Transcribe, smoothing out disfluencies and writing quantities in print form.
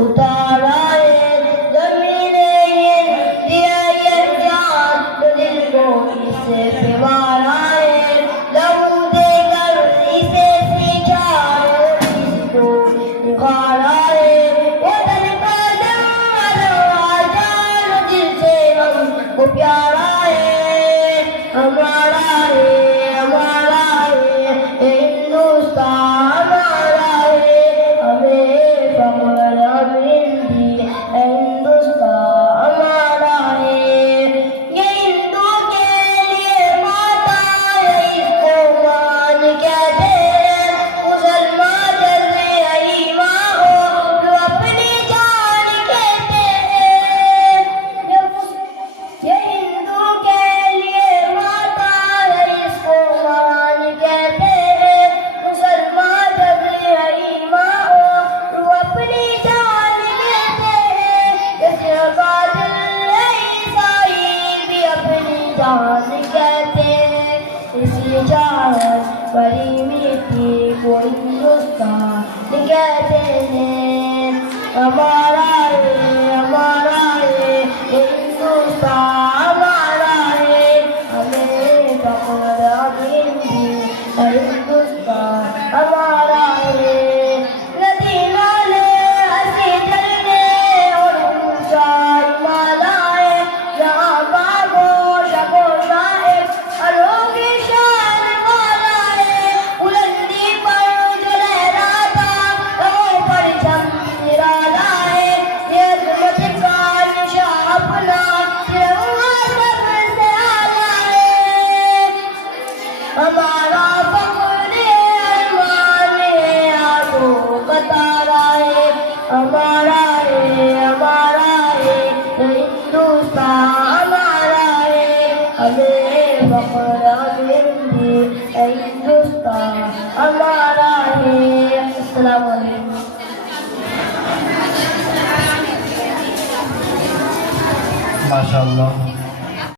उतारा है ज़मीने दिया ये जान तो दिल को इसे पिवारा है लहू देकर इसे सींचा और इसको निखारा है वतन का दरवाजा दिल से हमको प्यारा है हमारा है हमारा है हिंदुस्तान हमारा है हमें फख्र हिंदी हिंदुस्तान हमारा है ये हिंदू के लिए माता है इसको मान कहते हैं मुसलमान जल्दी आई माँ हो जो अपनी जान कहते हैं ये हिंदू के लिए माता है इसको मान कहते हैं मुसलमान जल्दी आई माँ हो जो अपनी जान कहते हैं जैसे का दिल है ईसाई भी अपनी जान कहते हैं इसी जान बड़ी मीठी को हिंदुस्तान कहते हैं हमारा है हिंदुस्तान हमारा है हमें फख्र हिंदी हिंदुस्तान हमारा है नदी नाले हंसी झरने और ऊंचा हिमालय जहाँ बागो शको शायर अलोकी शान वाला है बुलंदी पर जो लहराता रहो पर निराला है ये अजमत का निशा अपना तिरंगा सबसे आला है हमारा फख्र अरमान है आंखों का तारा है हमारा है हिंदुस्तान हमारा है हमें फख्र हिंदी हिंदुस्तान हमारा है अस्सलाम वालेकुम माशाअल्लाह।